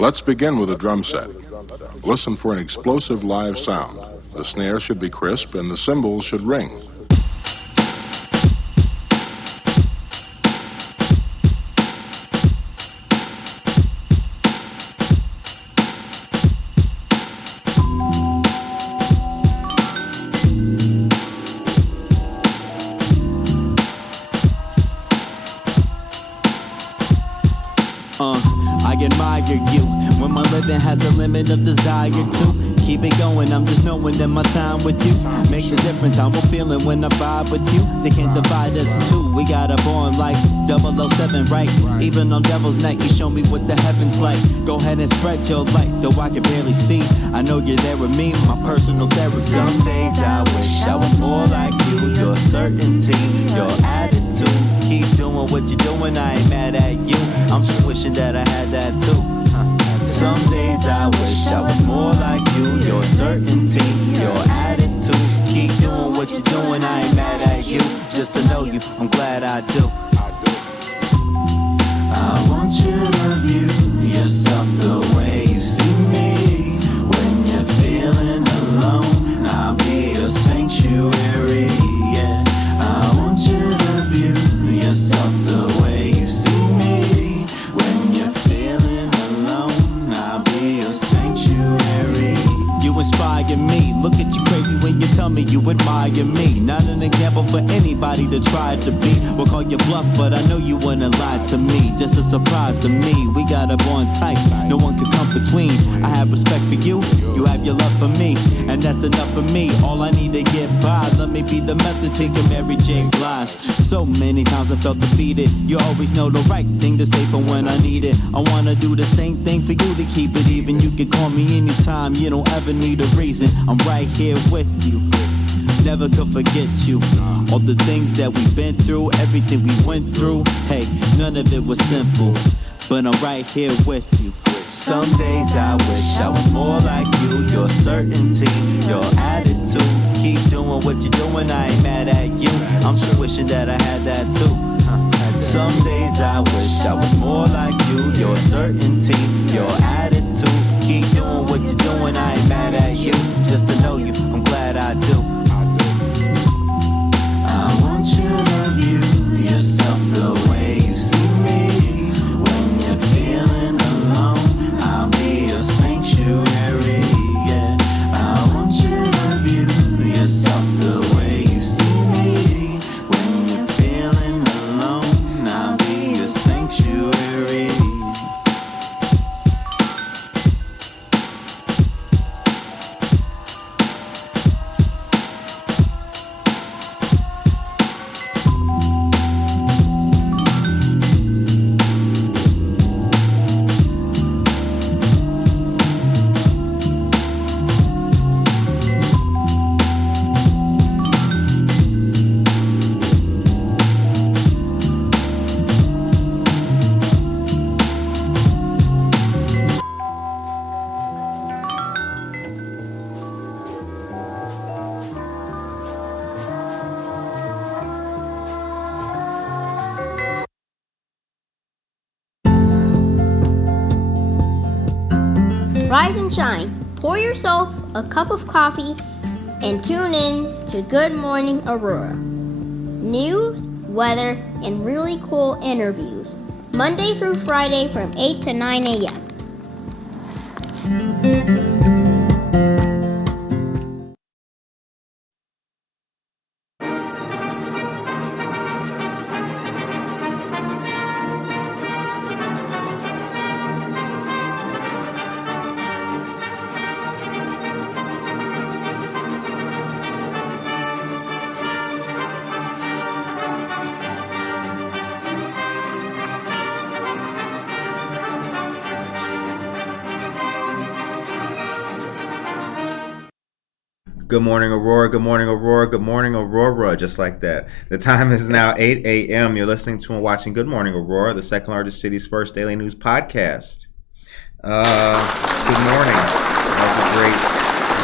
Let's begin with a drum set. Listen for an explosive live sound. The snare should be crisp and the cymbals should ring. I admire you when my living has a limit of desire to keep it going. I'm just knowing that my time with you makes a difference. I'm feeling when I vibe with you. They can't divide us two. We got a bond like 007, right? Even on Devil's Night, you show me what the heavens like. Go ahead and spread your light, though I can barely see. I know you're there with me, my personal therapy. Some days I wish I was more like you. Your certainty, your attitude. Keep doing what you're doing, I ain't mad at you. I'm just wishing that I had that too. Some days I wish I was more like you. Your certainty, your attitude. Keep doing what you're doing, I ain't mad at you. Just to know you, I'm glad I do. I want you to view yourself the way you see me. When you're feeling alone, I'll be a sanctuary, yeah. I want you to view yourself the way you see me. When you're feeling alone, I'll be a sanctuary. You inspire me, look at you crazy when you tell me you admire me. Not an example for anybody to try to be. We'll call you bluff, but I know you wouldn't lie to me. Just a surprise to me, we got a bond tight, no one can come between. I have respect for you, you have your love for me, and that's enough for me. All I need to get by, let me be the method to your Mary J. Blige. So many times I felt defeated, you always know the right thing to say for when I need it. I wanna do the same thing for you to keep it even. You can call me anytime, you don't ever need a reason. I'm right here with you, never could forget you. All the things that we've been through, everything we went through, hey, none of it was simple, but I'm right here with you. Some days I wish I was more like you. Your certainty, your attitude. Keep doing what you're doing, I ain't mad at you. I'm just wishing that I had that too. Some days I wish I was more like you. Your certainty, your attitude. Keep doing what you're doing, I ain't mad at you. Just to know you, I'm glad I do. I want you to view yourself the way you see me. When you're feeling alone, I'll be a sanctuary, yeah. I want you to view yourself the way you see me. When you're feeling alone, I'll be a sanctuary. Rise and shine. Pour yourself a cup of coffee and tune in to Good Morning Aurora. News, weather, and really cool interviews. Monday through Friday from 8 to 9 a.m. Good morning, Aurora. Good morning, Aurora. Good morning, Aurora. Just like that. The time is now 8 a.m. You're listening to and watching Good Morning, Aurora, the second largest city's first daily news podcast. Good morning. All the great,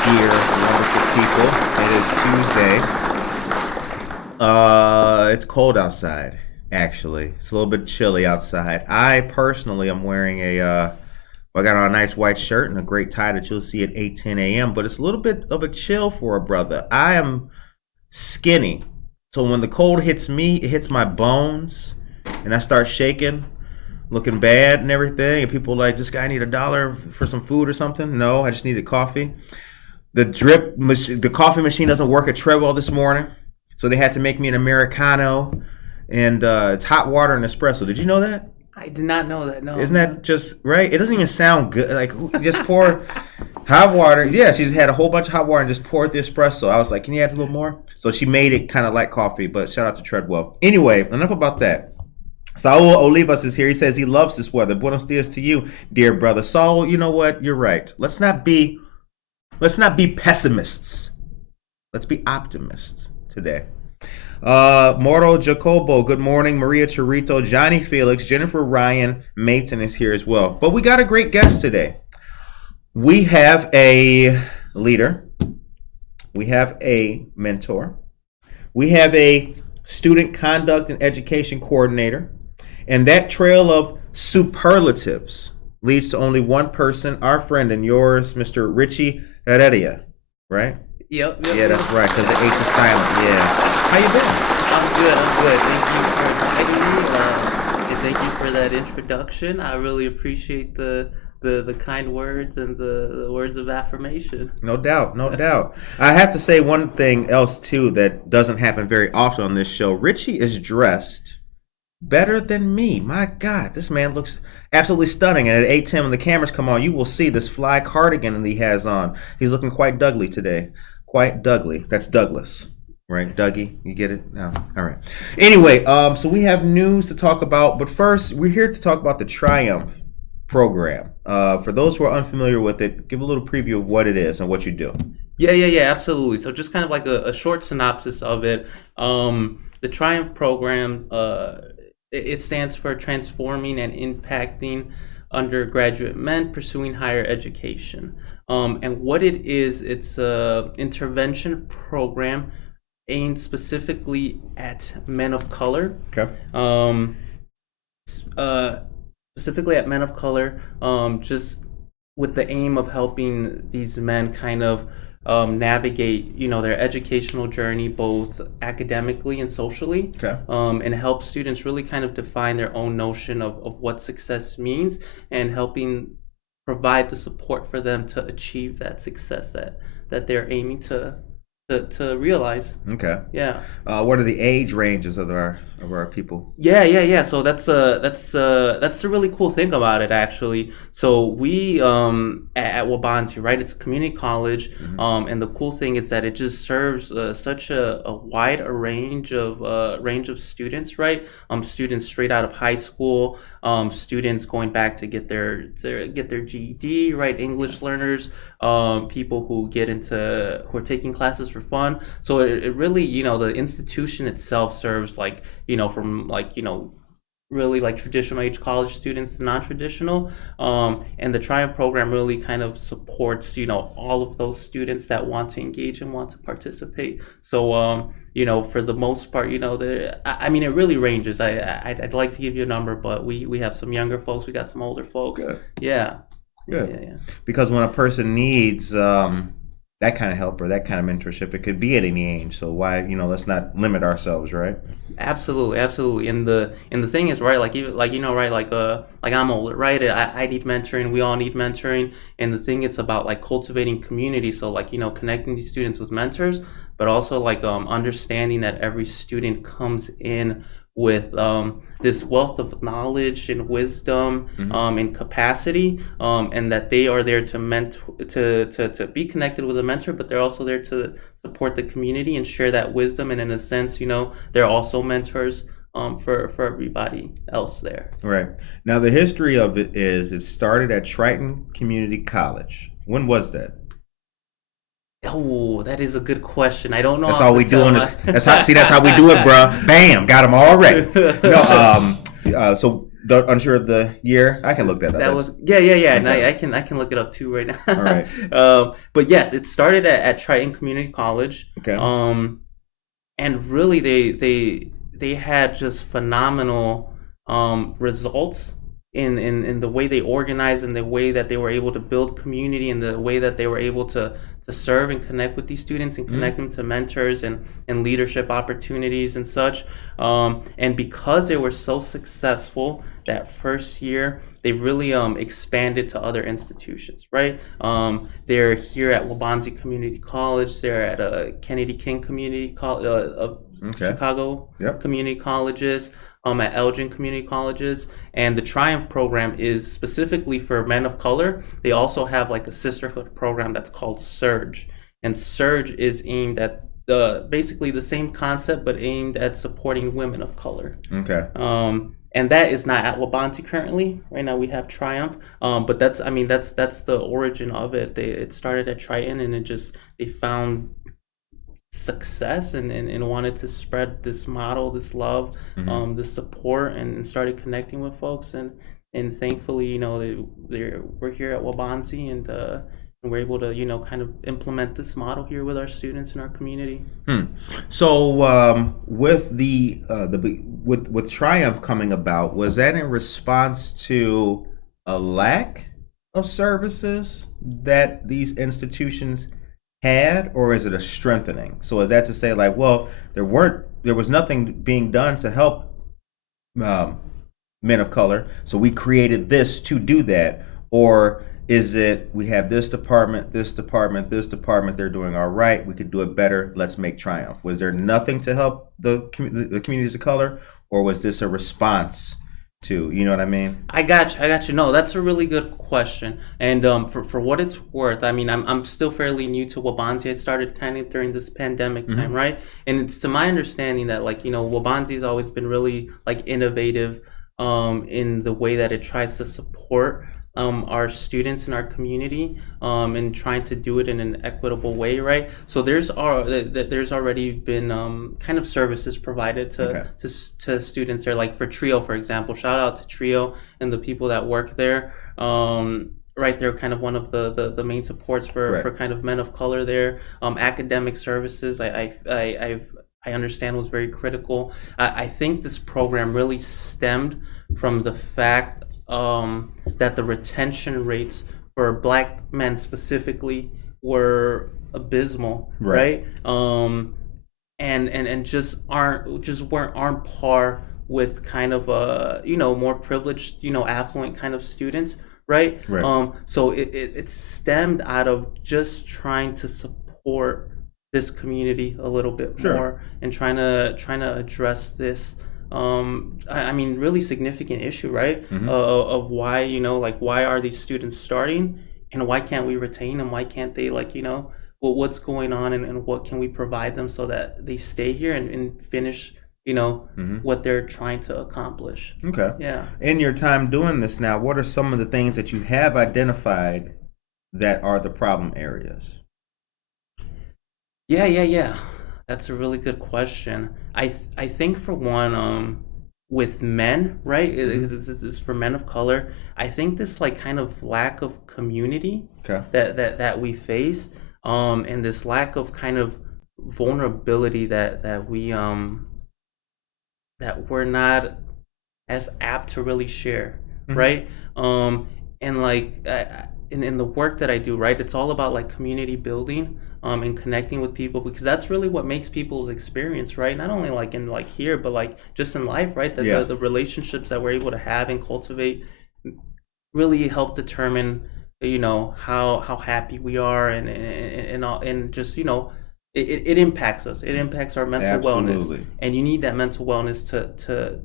dear, wonderful people. It is Tuesday. It's cold outside, actually. It's a little bit chilly outside. I personally am wearing a Well, I got on a nice white shirt and a great tie that you'll see at 8:10 a.m. But it's a little bit of a chill for a brother. I am skinny, so when the cold hits me, it hits my bones, and I start shaking, looking bad and everything. And people are like, "This guy need $1 for some food or something?" No, I just needed coffee. The coffee machine doesn't work at Treadwell this morning, so they had to make me an Americano, and it's hot water and espresso. Did you know that? I did not know that. No. Isn't that just right? It doesn't even sound good. Like, just pour hot water. Yeah, she just had a whole bunch of hot water and just poured the espresso. I was like, can you add a little more? So she made it kind of like coffee, but shout out to Treadwell. Anyway, enough about that. Saul Olivas is here. He says he loves this weather. Buenos dias to you, dear brother. Saul, you know what? You're right. Let's not be pessimists. Let's be optimists today. Moro Jacobo, good morning. Maria Chirito, Johnny Felix, Jennifer Ryan Mayton is here as well. But we got a great guest today. We have a leader. We have a mentor. We have a student conduct and education coordinator. And that trail of superlatives leads to only one person, our friend and yours, Mr. Richie Heredia, right? Yep. Yeah, that's right, because the H is silent. Yeah. How you I'm good. Thank you for inviting me. And thank you for that introduction. I really appreciate the kind words and the words of affirmation. No doubt. I have to say one thing else, too, that doesn't happen very often on this show. Richie is dressed better than me. My God, this man looks absolutely stunning. And at 8:10, when the cameras come on, you will see this fly cardigan that he has on. He's looking quite Dougly today. Quite Dougly. That's Douglas. Right, Dougie? You get it? No. All right. Anyway, so we have news to talk about. But first, we're here to talk about the Triumph program. For those who are unfamiliar with it, give a little preview of what it is and what you do. Yeah, absolutely. So just kind of like a short synopsis of it. The Triumph program, it stands for Transforming and Impacting Undergraduate Men Pursuing Higher Education. And what it is, it's an intervention program aimed specifically at men of color. Okay. Specifically at men of color, just with the aim of helping these men kind of navigate, their educational journey, both academically and socially. Okay. And help students really kind of define their own notion of what success means, and helping provide the support for them to achieve that success that they're aiming to realize. Okay. Yeah. What are the age ranges of our people? Yeah. So that's a really cool thing about it, actually. So we at Waubonsee, right? It's a community college, and the cool thing is that it just serves such a wide range of students, right? Students straight out of high school, students going back to get their GED, right? English learners, people who are taking classes for fun. So it really, the institution itself serves from really like traditional age college students to non-traditional, and the Triumph program really kind of supports all of those students that want to engage and want to participate. So for the most part, it really ranges. I'd like to give you a number, but we have some younger folks, we got some older folks. Good. Yeah. Good. Yeah. Because when a person needs that kind of help or that kind of mentorship, it could be at any age. So why, let's not limit ourselves, right? Absolutely. And the thing is, right, like I'm older, right? I need mentoring. We all need mentoring. And the thing, it's about like cultivating community. So connecting these students with mentors, but also understanding that every student comes in with this wealth of knowledge and wisdom, and capacity, and that they are there to be connected with a mentor, but they're also there to support the community and share that wisdom. And in a sense, they're also mentors for everybody else there. Right. Now, the history of it is it started at Triton Community College. When was that? Oh, that is a good question. I don't know. That's all we do on this. That's how we do it, bro. Bam, got them already. So unsure of the year. I can look that up. Yeah. Okay. And I can look it up too right now. All right. But yes, it started at Triton Community College. Okay. And really they had just phenomenal results in the way they organized and the way that they were able to build community and the way that they were able to serve and connect with these students and connect them to mentors and leadership opportunities and such. And because they were so successful that first year, they really expanded to other institutions, right? They're here at Waubonsee Community College. They're at Kennedy King Community College of Chicago Community Colleges. At Elgin Community Colleges, and the Triumph program is specifically for men of color. They also have like a sisterhood program that's called Surge, and Surge is aimed at basically the same concept, but aimed at supporting women of color. Okay. And that is not at Waubonsee currently. Right now we have Triumph, but that's the origin of it. It started at Triton, and they found success and wanted to spread this model, this love, this support, and started connecting with folks, and thankfully, we're here at Waubonsee, and we're able to kind of implement this model here with our students in our community. So with with Triumph coming about, was that in response to a lack of services that these institutions had, or is it a strengthening? So is that to say, like, well, there was nothing being done to help men of color, so we created this to do that? Or is it, we have this department, they're doing all right, we could do it better, let's make Triumph? Was there nothing to help the communities of color, or was this a response to, you know what I mean? I got you. No, that's a really good question. And for what it's worth, I mean, I'm still fairly new to Waubonsee. I started kind of during this pandemic time, right? And it's to my understanding that, like, Waubonsee's always been really like innovative in the way that it tries to support our students in our community, and trying to do it in an equitable way, right? So there's already been kind of services provided to students there, like for Trio, for example. Shout out to Trio and the people that work there. Right, they're kind of one of the main supports for kind of men of color there. Academic services, I understand, was very critical. I think this program really stemmed from the fact that the retention rates for Black men specifically were abysmal, right? And just aren't par with kind of more privileged, affluent kind of students, right? So it stemmed out of just trying to support this community a little bit more, and trying to address this I mean, really significant issue, right? Of why, why are these students starting, and why can't we retain them? Why can't they, what's going on, and what can we provide them so that they stay here and finish, what they're trying to accomplish. Okay. Yeah. In your time doing this now, what are some of the things that you have identified that are the problem areas? Yeah. That's a really good question. I think for one, with men, right? This is for men of color. I think this kind of lack of community that we face, and this lack of kind of vulnerability that we're not as apt to really share, right? And in the work that I do, right, it's all about community building. And connecting with people, because that's really what makes people's experience, right? Not only in here, but just in life, right? The relationships that we're able to have and cultivate really help determine, how happy we are, and just it impacts us. It impacts our mental wellness, and you need that mental wellness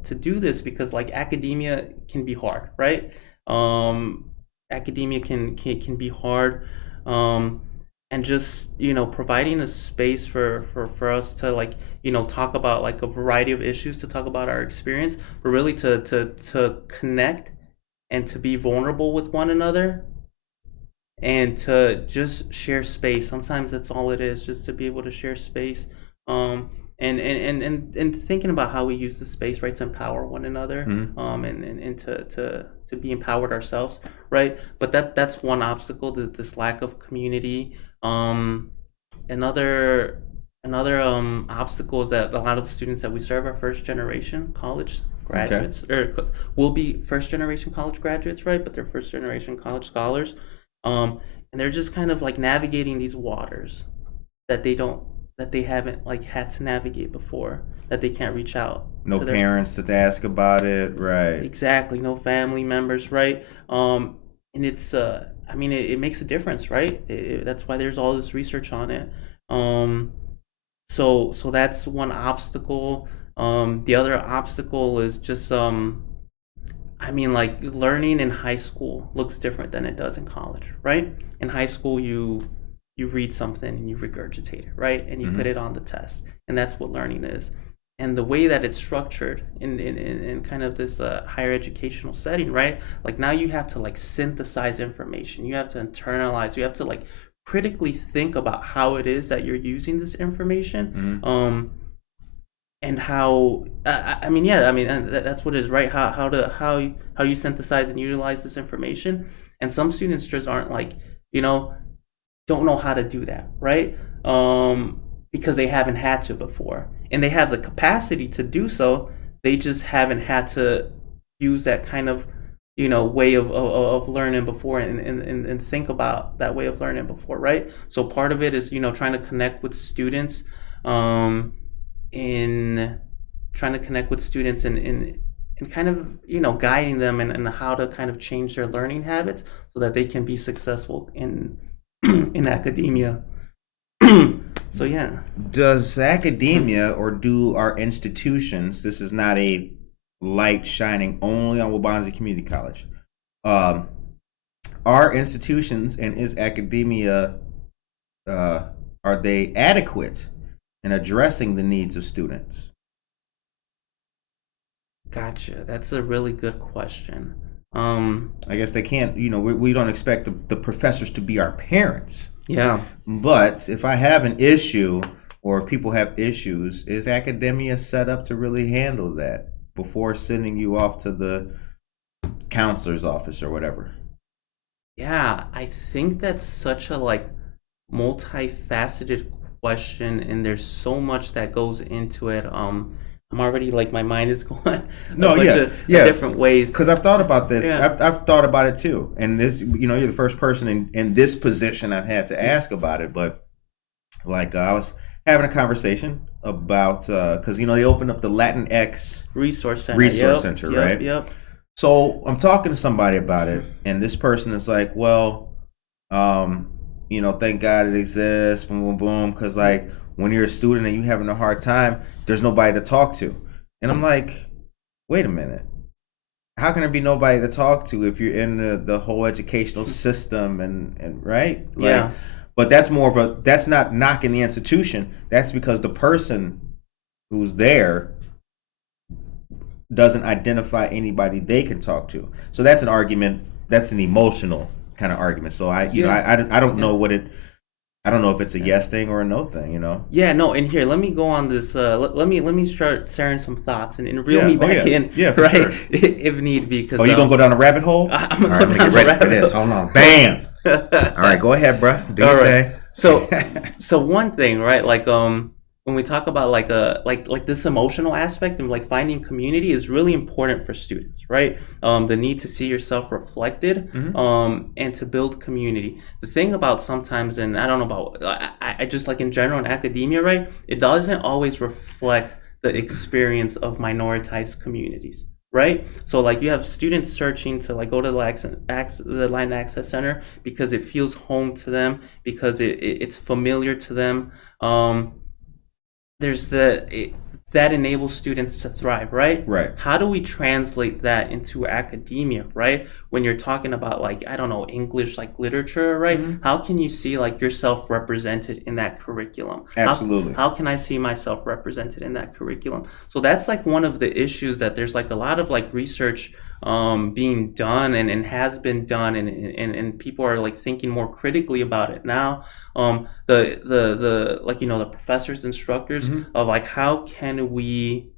to do this, because academia can be hard, right? Academia can be hard. And just providing a space for us to talk about a variety of issues, to talk about our experience, but really to connect and to be vulnerable with one another, and to just share space. Sometimes that's all it is, just to be able to share space, and thinking about how we use the space, right, to empower one another, and to be empowered ourselves, right? But that's one obstacle, this lack of community. Another obstacle is that a lot of the students that we serve are first generation college graduates, or will be first generation college graduates, right? But they're first generation college scholars, and they're just kind of like navigating these waters that they haven't like had to navigate before, that they can't reach out. No to their parents to ask about it, right? Exactly, no family members, right? And it's I mean, it makes a difference, right? That's why there's all this research on it. So that's one obstacle. The other obstacle is just I mean, like learning in high school looks different than it does in college, right? In high school, you read something and you regurgitate it, right? And you put it on the test, and that's what learning is. And the way that it's structured in kind of this higher educational setting, right? Like now you have to like synthesize information, you have to internalize, you have to like critically think about how it is that you're using this information, and how I mean, yeah, I mean that's what it is, right? How you synthesize and utilize this information. And some students just aren't like, don't know how to do that, right? Because they haven't had to before, and they have the capacity to do so. They just haven't had to use that kind of way of learning before, and think about that way of learning before, right? So part of it is trying to connect with students, in trying to connect with students and kind of guiding them and how to kind of change their learning habits so that they can be successful in academia. So yeah. Does academia, or do our institutions, this is not a light shining only on Waubonsee Community College, our institutions and is academia, are they adequate in addressing the needs of students? Gotcha. That's a really good question. I guess they can't, we don't expect the professors to be our parents. Yeah. But if I have an issue, or if people have issues, is academia set up to really handle that before sending you off to the counselor's office or whatever? Yeah, I think that's such a like multifaceted question, and there's so much that goes into it. I'm already like my mind is going different ways. Because I've thought about that. Yeah. I've thought about it too. And this, you're the first person in this position I've had to ask about it. But like I was having a conversation about because they opened up the Latinx Resource Center, right? Yep. So I'm talking to somebody about it, and this person is like, well, thank God it exists, boom, boom, boom, because like when you're a student and you're having a hard time, there's nobody to talk to. And I'm like, wait a minute. How can there be nobody to talk to if you're in the whole educational system and right? Like, yeah. But that's not knocking the institution. That's because the person who's there doesn't identify anybody they can talk to. So that's an argument. That's an emotional kind of argument. So I don't know what it. I don't know if it's a yes thing or a no thing. Yeah, no. And here, let me go on this. Let me start sharing some thoughts and reel me back in. Yeah, for right, sure. if need be. Because you gonna go down a rabbit hole? I'm All right, let me get ready for this. Hold on. Bam. All right, go ahead, bro. Do your thing. So one thing, right? Like when we talk about like this emotional aspect and like finding community is really important for students, right? The need to see yourself reflected, and to build community. The thing about sometimes, and I don't know about, I just like in general in academia, right? It doesn't always reflect the experience of minoritized communities, right? So like you have students searching to like go to the Latin Access Center because it feels home to them, because it's familiar to them. There's that enables students to thrive, right? Right. How do we translate that into academia, right? When you're talking about like, I don't know, English, like literature, right? How can you see like yourself represented in that curriculum? Absolutely. How can I see myself represented in that curriculum? So that's like one of the issues that there's like a lot of like research being done and has been done, and people are like thinking more critically about it now. The like the professors, instructors of like how can we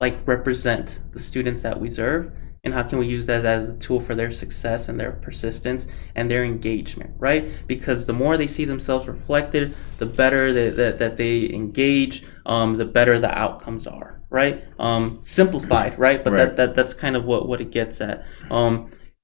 like represent the students that we serve and how can we use that as a tool for their success and their persistence and their engagement, right? Because the more they see themselves reflected, the better that they engage, the better the outcomes are, right? Simplified, right? But Right. that's kind of what it gets at.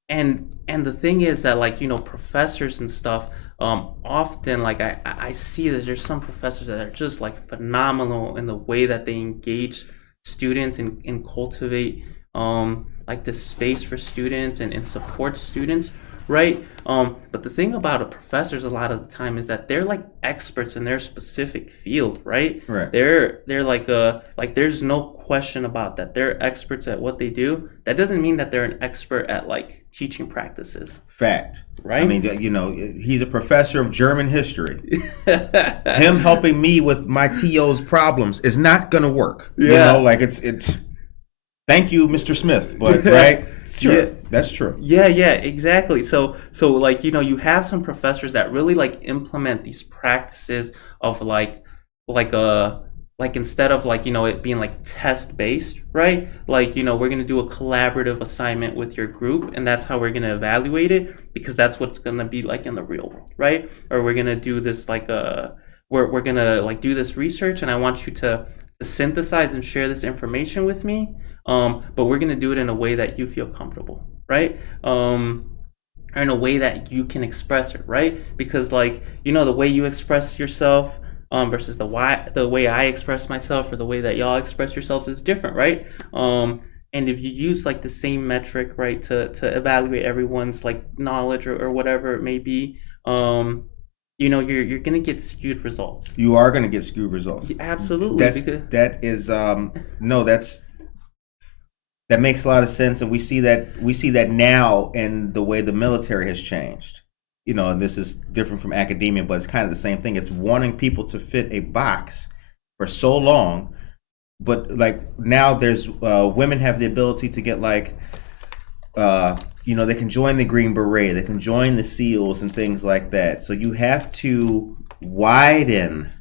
And the thing is that, like, professors and stuff, often, like, I see that there's some professors that are just like phenomenal in the way that they engage students and cultivate like this space for students and support students, right? But the thing about professors a lot of the time is that they're like experts in their specific field, right? Right. They're like there's no question about that. They're experts at what they do. That doesn't mean that they're an expert at like teaching practices. Fact. Right? I mean, he's a professor of German history. Him helping me with my TO's problems is not gonna work. Yeah. Like it's. Thank you, Mr. Smith. But right, sure, Yeah. that's true. Yeah, exactly. So like, you have some professors that really like implement these practices of like instead of like, it being like test based, right? Like, we're going to do a collaborative assignment with your group, and that's how we're going to evaluate it, because that's what's going to be like in the real world, right? Or we're going to do this like we're going to like do this research, and I want you to synthesize and share this information with me. But we're going to do it in a way that you feel comfortable, right? Or in a way that you can express it, right? Because like, the way you express yourself versus the way I express myself, or the way that y'all express yourselves is different, right? And if you use like the same metric, right, to evaluate everyone's like knowledge or whatever it may be, you're gonna get skewed results. You are going to get skewed results. Absolutely. That makes a lot of sense, and we see that now in the way the military has changed. And this is different from academia, but it's kind of the same thing. It's wanting people to fit a box for so long, but like now there's women have the ability to get like they can join the Green Beret, they can join the SEALs and things like that. So you have to widen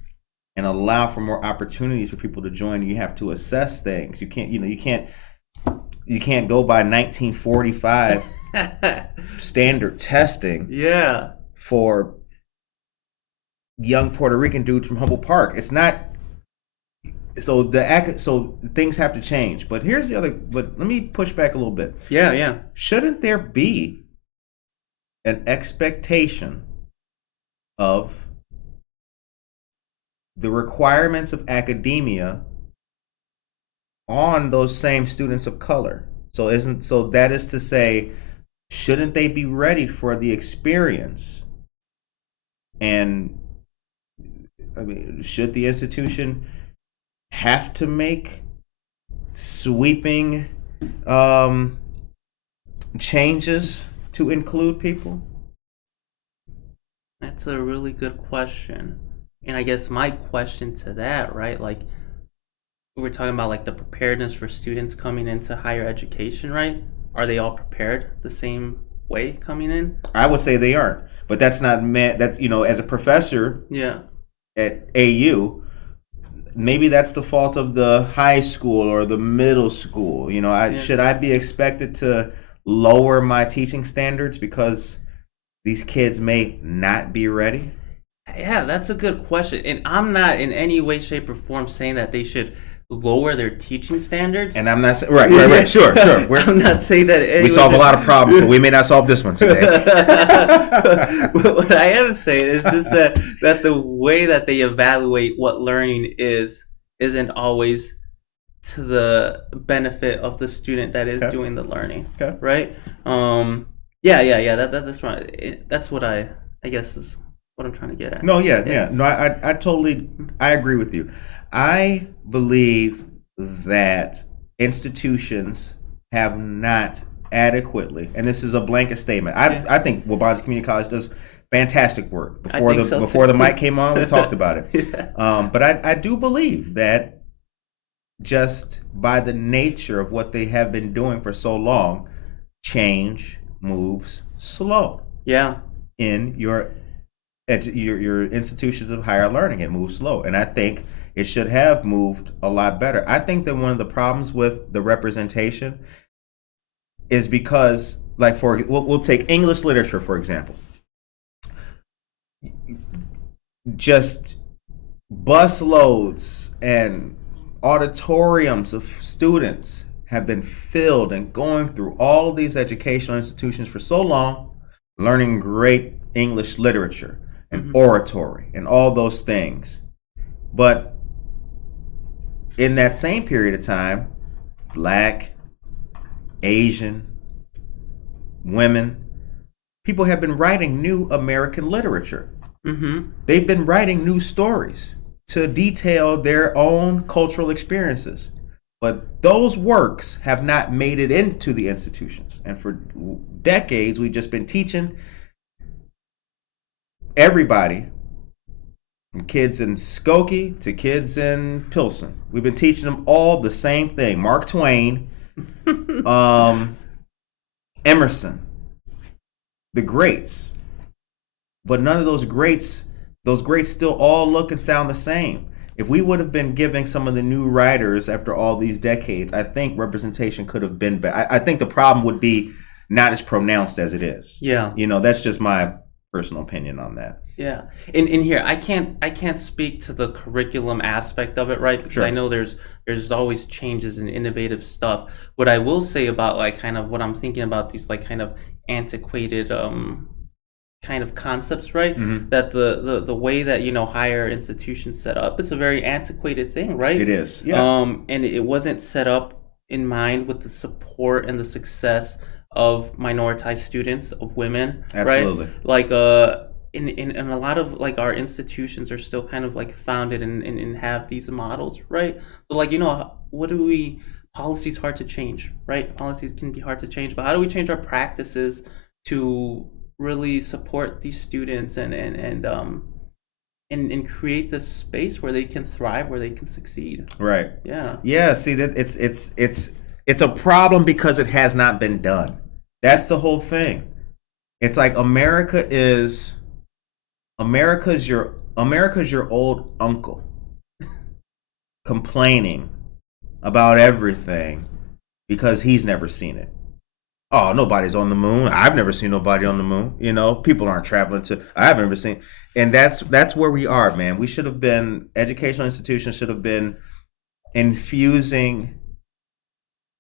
and allow for more opportunities for people to join. You have to assess things. You can't go by 1945 standard testing. Yeah. For young Puerto Rican dudes from Humboldt Park. It's not. So things have to change. But here's the other. But let me push back a little bit. Yeah. Shouldn't there be an expectation of the requirements of academia on those same students of color? So that is to say, shouldn't they be ready for the experience? And I mean, should the institution have to make sweeping changes to include people? That's a really good question. And I guess my question to that, right, like, we're talking about like the preparedness for students coming into higher education, right? Are they all prepared the same way coming in? I would say they aren't, but that's not meant. That's as a professor, at AU, maybe that's the fault of the high school or the middle school. Should I be expected to lower my teaching standards because these kids may not be ready? Yeah, that's a good question, and I'm not in any way, shape, or form saying that they should lower their teaching standards. And I'm not saying right, sure. I'm not saying that we solve a lot of problems, but we may not solve this one today. What I am saying is just that the way that they evaluate what learning isn't always to the benefit of the student that is doing the learning. Okay. Right? Yeah. That's right. That's what I guess is what I'm trying to get at. No, yeah. No, I totally agree with you. I believe that institutions have not adequately, and this is a blanket statement. I think Waubonsee Community College does fantastic work. Before the mic came on, we talked about it. Yeah. But I do believe that just by the nature of what they have been doing for so long, change moves slow. Yeah. In your institutions of higher learning, it moves slow, and I think it should have moved a lot better. I think that one of the problems with the representation is because, like, we'll take English literature for example. Just bus loads and auditoriums of students have been filled and going through all of these educational institutions for so long, learning great English literature and oratory and all those things. But in that same period of time, Black, Asian, women, people have been writing new American literature. They've been writing new stories to detail their own cultural experiences. But those works have not made it into the institutions. And for decades, we've just been teaching everybody, from kids in Skokie to kids in Pilsen. We've been teaching them all the same thing. Mark Twain, Emerson, the greats. But none of those greats still all look and sound the same. If we would have been giving some of the new writers after all these decades, I think representation could have been better. I think the problem would be not as pronounced as it is. Yeah. That's just my personal opinion on that. Yeah. In here, I can't speak to the curriculum aspect of it, right? Because Sure. I know there's always changes and innovative stuff. What I will say about like kind of what I'm thinking about these like kind of antiquated kind of concepts, right? That the way that higher institutions set up, it's a very antiquated thing, right? It is. Yeah. And it wasn't set up in mind with the support and the success of minoritized students, of women. Absolutely. Right? Like in a lot of like our institutions are still kind of like founded and have these models, right? So like policy's hard to change, right? Policies can be hard to change, but how do we change our practices to really support these students and create this space where they can thrive, where they can succeed? Right. Yeah. Yeah. See, that it's a problem because it has not been done. That's the whole thing. It's like America's your old uncle complaining about everything because he's never seen it. Oh, nobody's on the moon. I've never seen nobody on the moon. People aren't traveling to. I've never seen. And that's where we are, man. We should have been. Educational institutions should have been infusing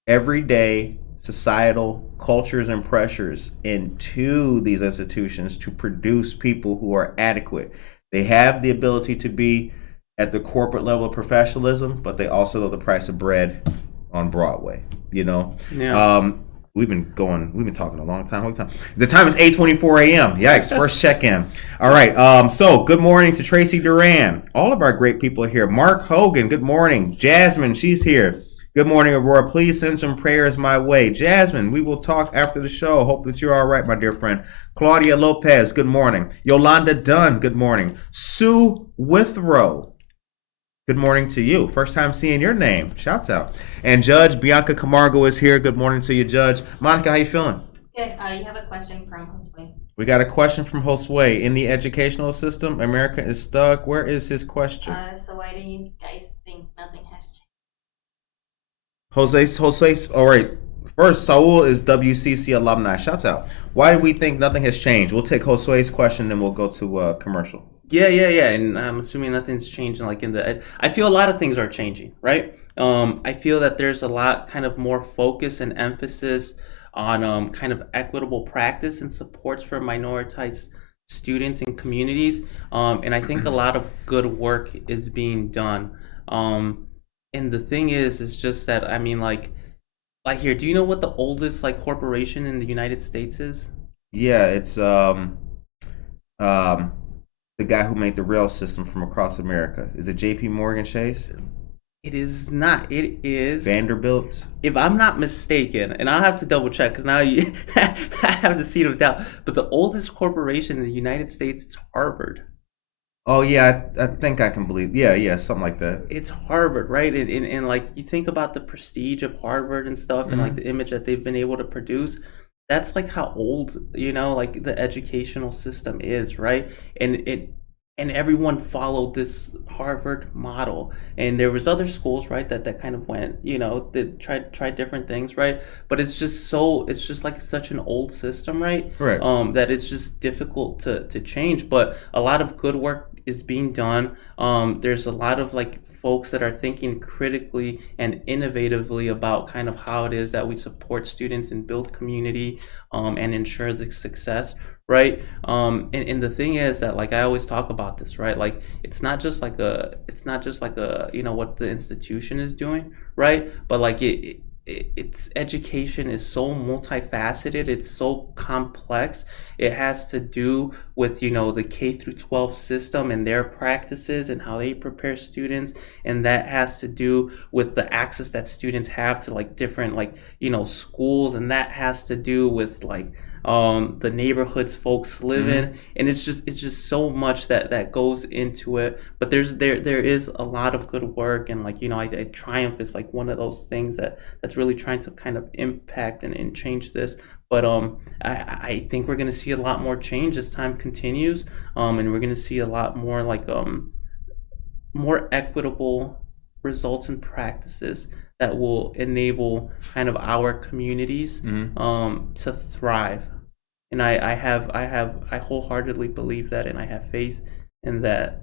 everyday societal cultures and pressures into these institutions to produce people who are adequate. They have the ability to be at the corporate level of professionalism, but they also know the price of bread on Broadway. Yeah. We've been talking a long time. The time is 8:24 a.m. Yikes, first check-in. All right, so good morning to Tracy Duran. All of our great people are here. Mark Hogan, good morning. Jasmine, she's here. Good morning, Aurora. Please send some prayers my way. Jasmine, we will talk after the show. Hope that you're all right, my dear friend. Claudia Lopez, good morning. Yolanda Dunn, good morning. Sue Withrow, good morning to you. First time seeing your name. Shouts out. And Judge Bianca Camargo is here. Good morning to you, Judge. Monica, how you feeling? Good. You have a question from Josue. We got a question from Josue. In the educational system, America is stuck. Where is his question? So why do you guys think nothing has changed? Jose, all right. First, Saul is WCC alumni. Shouts out. Why do we think nothing has changed? We'll take Josue's question, then we'll go to commercial. Yeah, and I'm assuming nothing's changing. Like I feel a lot of things are changing, right? I feel that there's a lot kind of more focus and emphasis on kind of equitable practice and supports for minoritized students and communities. And I think a lot of good work is being done. And the thing is just that, I mean, like here, do you know what the oldest like corporation in the United States is? Yeah, it's the guy who made the rail system from across America. Is it J.P. Morgan Chase? It is not. It is Vanderbilt. If I'm not mistaken, and I'll have to double check because now I have the seed of doubt. But the oldest corporation in the United States is Harvard. Oh yeah, I think I can believe. Yeah, something like that. It's Harvard, right? And like you think about the prestige of Harvard and stuff, and like the image that they've been able to produce. That's like how old, like the educational system is, right? And and everyone followed this Harvard model. And there was other schools, right, that kind of went, that tried different things, right? But it's just like such an old system, right? Right. That it's just difficult to change. But a lot of good work is being done. There's a lot of like folks that are thinking critically and innovatively about kind of how it is that we support students and build community, and ensure the success, right? And the thing is that, like, I always talk about this, right? Like, it's not just like a what the institution is doing, right? But like it's education is so multifaceted, it's so complex. It has to do with the K through 12 system and their practices and how they prepare students, and that has to do with the access that students have to like different schools, and that has to do with like the neighborhoods folks live in, and it's just so much that goes into it. But there is a lot of good work, and like I Triumph is like one of those things that's really trying to kind of impact and change this. But I think we're gonna see a lot more change as time continues, and we're gonna see a lot more like more equitable results and practices that will enable kind of our communities to thrive. And I wholeheartedly believe that, and I have faith in that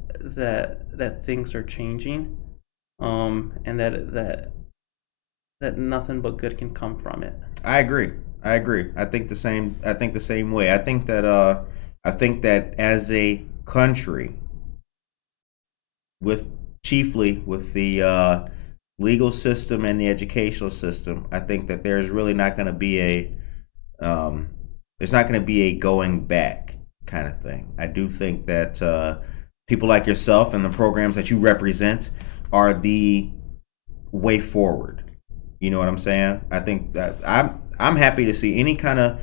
things are changing, and that nothing but good can come from it. I agree. I think the same way. I think that as a country, chiefly with the legal system and the educational system, I think that there's really not going to be a going back kind of thing. I do think that people like yourself and the programs that you represent are the way forward. You know what I'm saying? I think that I'm happy to see any kind of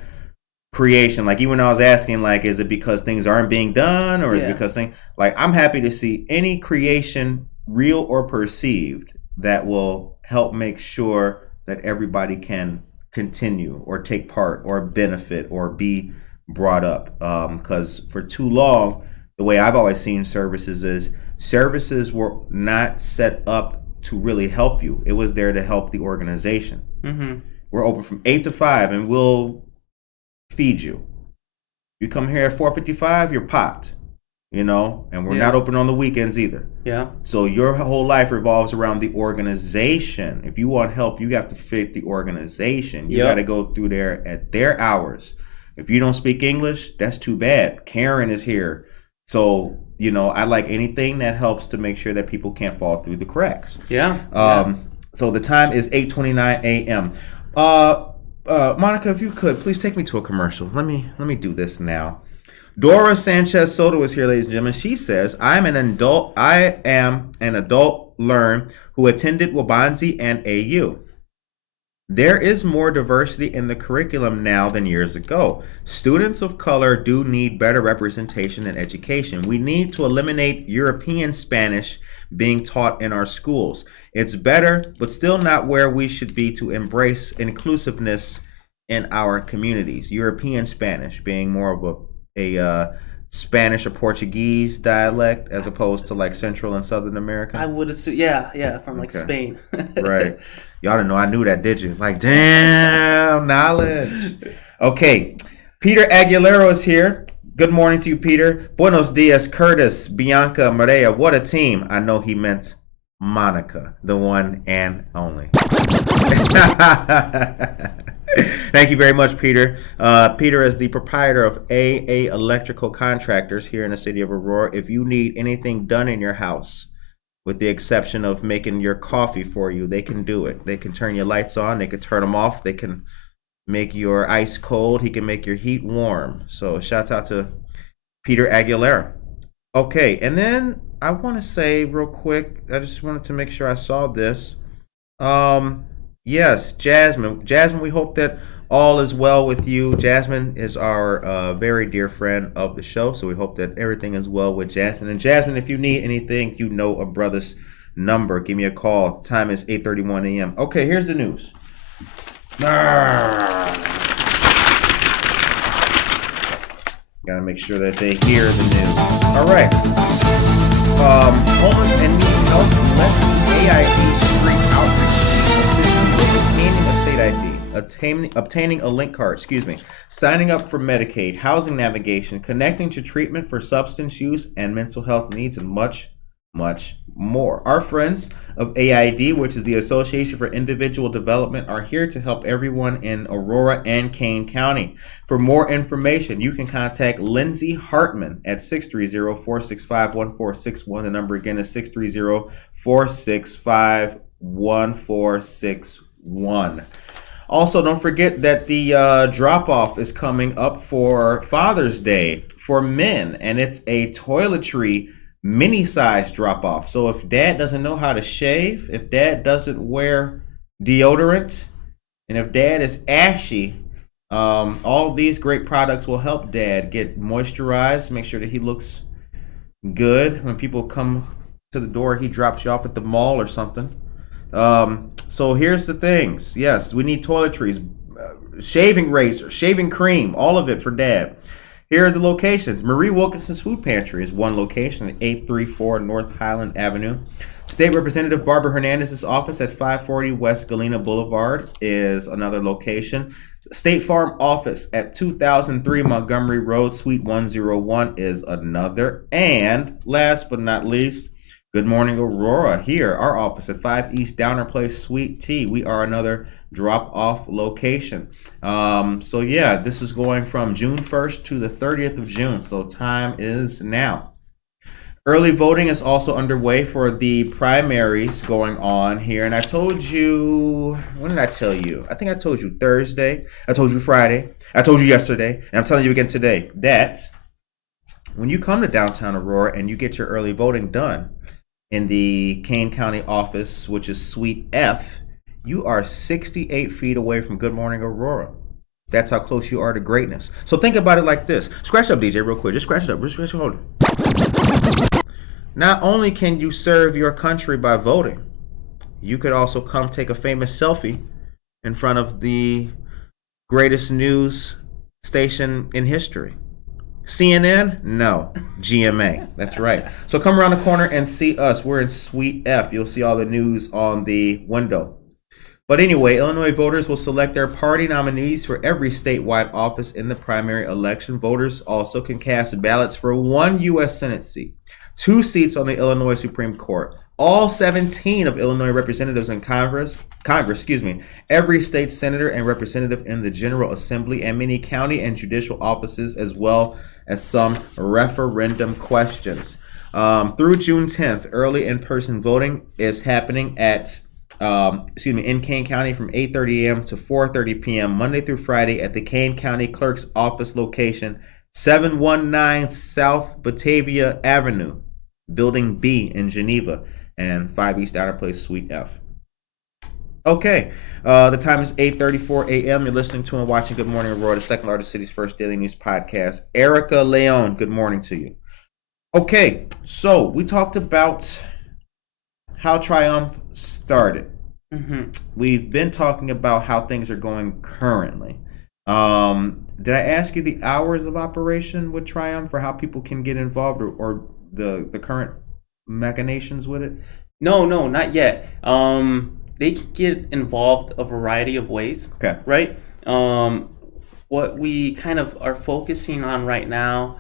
creation. Like, even when I was asking, like, is it because things aren't being done, or is it because I'm happy to see any creation, real or perceived, that will help make sure that everybody can continue or take part or benefit or be brought up. Because for too long, the way I've always seen services is services were not set up to really help you. It was there to help the organization. We're open from 8 to 5 and we'll feed you. You come here at 4:55, you're popped. And we're not open on the weekends either. Yeah. So your whole life revolves around the organization. If you want help, you have to fit the organization. You got to go through there at their hours. If you don't speak English, that's too bad. Karen is here. So, I like anything that helps to make sure that people can't fall through the cracks. Yeah. So the time is 8:29 a.m. Monica, if you could, please take me to a commercial. Let me do this now. Dora Sanchez Soto is here, ladies and gentlemen. She says, I am an adult learner who attended Waubonsee and AU. There is more diversity in the curriculum now than years ago. Students of color do need better representation in education. We need to eliminate European Spanish being taught in our schools. It's better, but still not where we should be to embrace inclusiveness in our communities. European Spanish being more of a Spanish or Portuguese dialect as opposed to like Central and Southern America. I would assume, from like Spain. Right. Y'all didn't know I knew that, did you? Like, damn, knowledge. Okay. Peter Aguilera is here. Good morning to you, Peter. Buenos dias, Curtis, Bianca, Maria. What a team. I know he meant Monica, the one and only. Thank you very much, Peter. Peter is the proprietor of AA Electrical Contractors here in the city of Aurora. If you need anything done in your house, with the exception of making your coffee for you, they can do it. They can turn your lights on. They can turn them off. They can make your ice cold. He can make your heat warm. So shout out to Peter Aguilera. Okay, and then I want to say real quick, I just wanted to make sure I saw this. Yes, Jasmine. Jasmine, we hope that all is well with you. Jasmine is our very dear friend of the show, so we hope that everything is well with Jasmine. And Jasmine, if you need anything, you know a brother's number. Give me a call. Time is 8:31 a.m. Okay, here's the news. Gotta make sure that they hear the news. All right. Homeless and needing help. Let AID Street Outreach assist you with obtaining a state ID, obtaining a link card, signing up for Medicaid, housing navigation, connecting to treatment for substance use and mental health needs, and much, much more. Our friends of AID, which is the Association for Individual Development, are here to help everyone in Aurora and Kane County. For more information, you can contact Lindsay Hartman at 630-465-1461. The number again is 630-465-1461. Also, don't forget that the drop-off is coming up for Father's Day for men, and it's a toiletry mini-size drop-off. So if dad doesn't know how to shave, if dad doesn't wear deodorant, and if dad is ashy, all these great products will help dad get moisturized, make sure that he looks good. When people come to the door, he drops you off at the mall or something. So here's the things. Yes, we need toiletries, shaving razor, shaving cream, all of it for dad. Here are the locations. Marie Wilkinson's Food Pantry is one location at 834 North Highland Avenue. State Representative Barbara Hernandez's office at 540 West Galena Boulevard is another location. State Farm office at 2003 Montgomery Road, Suite 101 is another. And last but not least, Good Morning Aurora here, our office at 5 East Downer Place, Suite T. We are another drop-off location. So yeah, this is going from June 1st to the 30th of June, so time is now. Early voting is also underway for the primaries going on here, and I told you, when did I tell you? I think I told you Thursday, I told you Friday, I told you yesterday, and I'm telling you again today, that when you come to downtown Aurora and you get your early voting done in the Kane County office, which is Suite F, you are 68 feet away from Good Morning Aurora. That's how close you are to greatness. So think about it like this. Scratch it up, DJ, real quick. Just scratch it up. Just scratch it. Hold it. Not only can you serve your country by voting, you could also come take a famous selfie in front of the greatest news station in history. CNN? No. GMA. That's right. So come around the corner and see us. We're in Suite F. You'll see all the news on the window. But anyway, Illinois voters will select their party nominees for every statewide office in the primary election. Voters also can cast ballots for one U.S. Senate seat, 2 seats on the Illinois Supreme Court, all 17 of Illinois representatives in Congress, every state senator and representative in the General Assembly, and many county and judicial offices, as well as some referendum questions. Through June 10th, early in-person voting is happening at in Kane County from 8:30 a.m. to 4:30 p.m. Monday through Friday at the Kane County Clerk's Office location, 719 South Batavia Avenue, Building B in Geneva, and 5 East Downer Place, Suite F. Okay, the time is 8:34 a.m. You're listening to and watching Good Morning Aurora, the second largest city's first daily news podcast. Erica Leon, good morning to you. Okay, so we talked about how Triumph started. Mm-hmm. We've been talking about how things are going currently. Did I ask you the hours of operation with Triumph for how people can get involved, or the current machinations with it? No, not yet. They can get involved a variety of ways. Okay. Right? What we kind of are focusing on right now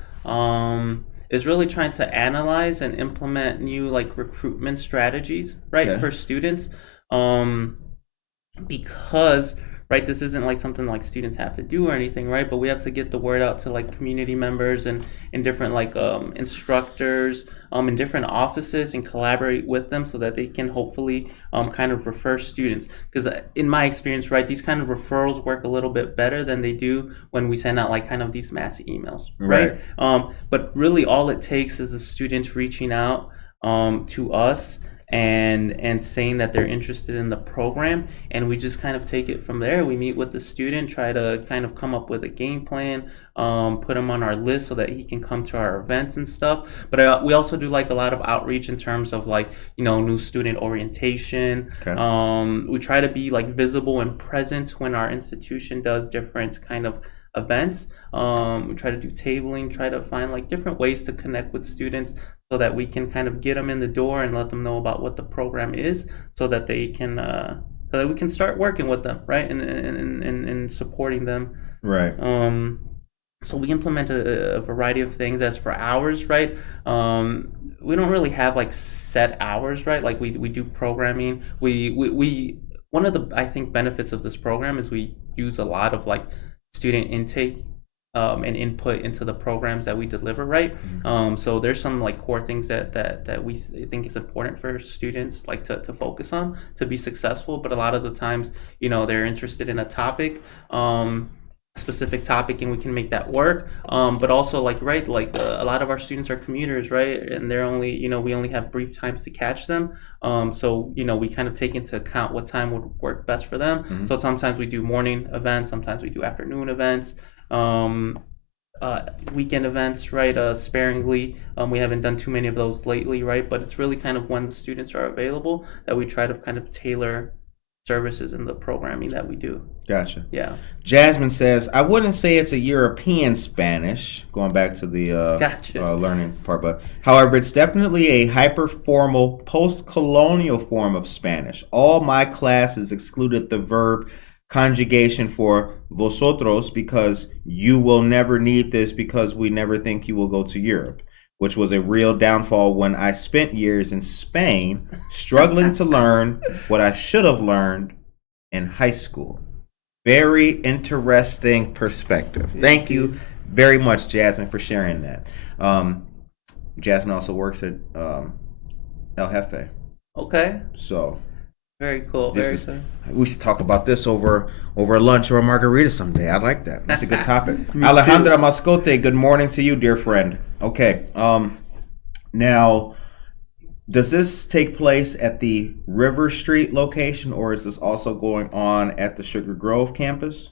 is really trying to analyze and implement new recruitment strategies, right, okay, for students. Because this isn't something students have to do or anything, right? But we have to get the word out to community members and different instructors in different offices and collaborate with them so that they can hopefully kind of refer students. Because in my experience, right, these kind of referrals work a little bit better than they do when we send out kind of these mass emails, right? But really all it takes is a student reaching out to us and saying that they're interested in the program, and we just kind of take it from there. We meet with the student, try to kind of come up with a game plan, put him on our list so that he can come to our events and stuff. But we also do a lot of outreach in terms of new student orientation. Okay. We try to be visible and present when our institution does different kind of events. We try to do tabling, try to find like different ways to connect with students so that we can kind of get them in the door and let them know about what the program is, so that they can so that we can start working with them, right, and supporting them. Right. So we implement a variety of things. As for hours, right, we don't really have like set hours, right? Like we do programming. We one of the, I think, benefits of this program is we use a lot of like student intake and input into the programs that we deliver, right? So there's some like core things that we think is important for students like to focus on to be successful. But a lot of the times, they're interested in a topic, specific topic, and we can make that work. But also like, right, like a lot of our students are commuters, right? And they're only, we only have brief times to catch them. So, we kind of take into account what time would work best for them. So sometimes we do morning events, sometimes we do afternoon events, weekend events, right, sparingly. We haven't done too many of those lately, right? But it's really kind of when the students are available that we try to kind of tailor services in the programming that we do. Gotcha. Yeah. Jasmine says, I wouldn't say it's a European Spanish, going back to the Gotcha. learning part, but however, it's definitely a hyper-formal, post-colonial form of Spanish. All my classes excluded the verb conjugation for vosotros because you will never need this because we never think you will go to Europe, which was a real downfall when I spent years in Spain struggling to learn what I should have learned in high school. Very interesting perspective. Thank you very much, Jasmine, for sharing that. Jasmine also works at El Jefe. Okay. So Very cool. this Very is cool. we should talk about this over lunch or a margarita someday. I like that. That's a good topic. Alejandra Mascote, good morning to you, dear friend. Okay. Now, does this take place at the River Street location, or is this also going on at the Sugar Grove campus?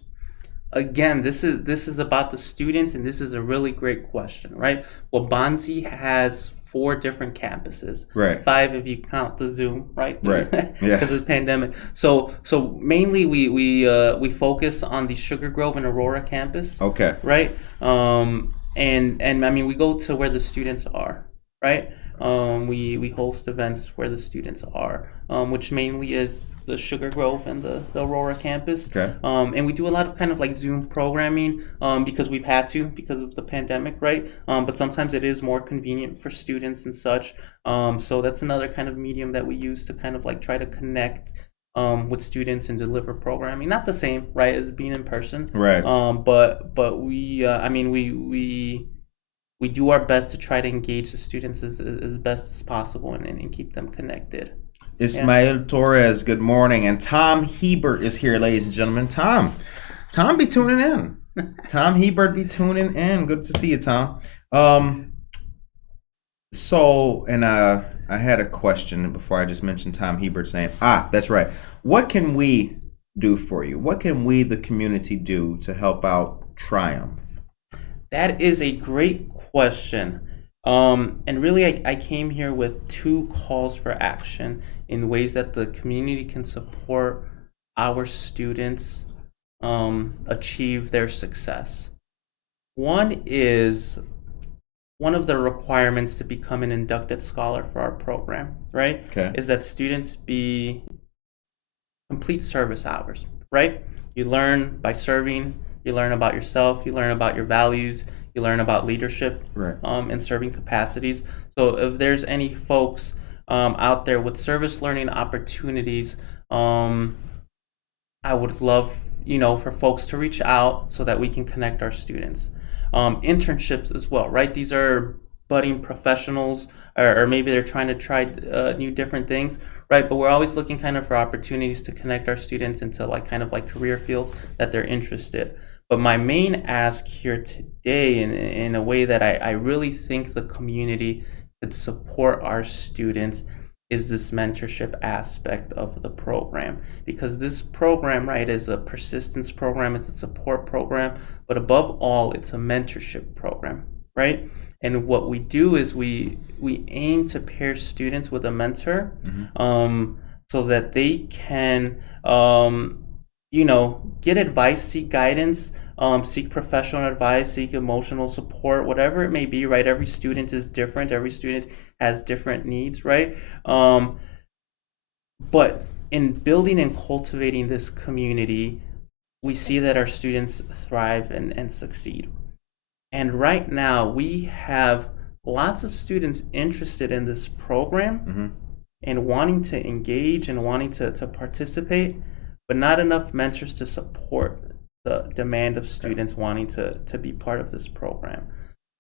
Again, this is about the students, and this is a really great question, right? Waubonsee has 4 different campuses, Right. 5 if you count the Zoom, right? Right. Yeah. Because of the pandemic. So mainly we focus on the Sugar Grove and Aurora campus, Okay. right? And I mean, we go to where the students are, right? We host events where the students are, which mainly is the Sugar Grove and the Aurora campus. Okay. And we do a lot of kind of like Zoom programming because we've had to because of the pandemic, right? But sometimes it is more convenient for students and such. So that's another kind of medium that we use to kind of like try to connect with students and deliver programming. Not the same, right, as being in person. Right. But we, I mean, we do our best to try to engage the students as best as possible and keep them connected. Ismael Torres, good morning. And Tom Hebert is here, ladies and gentlemen. Tom be tuning in. Tom Hebert be tuning in. Good to see you, Tom. So, and I had a question before I just mentioned Tom Hebert's name. That's right. What can we do for you? What can we, the community, do to help out Triumph? That is a great question. And really, I came here with 2 calls for action in ways that the community can support our students achieve their success. One is one of the requirements to become an inducted scholar for our program, right? Okay. Is that students be complete service hours, right? You learn by serving, you learn about yourself, you learn about your values, you learn about leadership, Right. and serving capacities. So if there's any folks out there with service learning opportunities, I would love, for folks to reach out so that we can connect our students. Internships as well, right? These are budding professionals, or maybe they're trying to try new different things, right? But we're always looking kind of for opportunities to connect our students into like kind of like career fields that they're interested. But my main ask here today, in a way that I really think the community could support our students, is this mentorship aspect of the program. Because this program, right, is a persistence program, it's a support program, but above all, it's a mentorship program, right? And what we do is we aim to pair students with a mentor, so that they can, get advice, seek guidance, seek professional advice, seek emotional support, whatever it may be, right? Every student is different. Every student has different needs, right? But in building and cultivating this community, we see that our students thrive and succeed. And right now, we have lots of students interested in this program and wanting to engage and wanting to participate, but not enough mentors to support the demand of students wanting to be part of this program.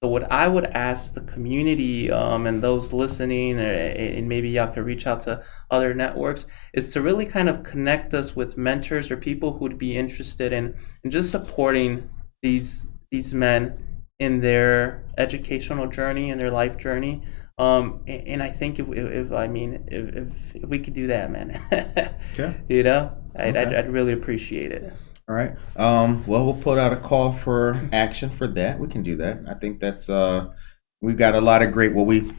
So what I would ask the community and those listening, and maybe y'all could reach out to other networks, is to really kind of connect us with mentors or people who would be interested in just supporting these men in their educational journey and their life journey. And I think if we could do that, man, Okay. you know, Okay. I'd really appreciate it. All right. Well, we'll put out a call for action for that. We can do that. I think that's we've got a lot of great. Well, we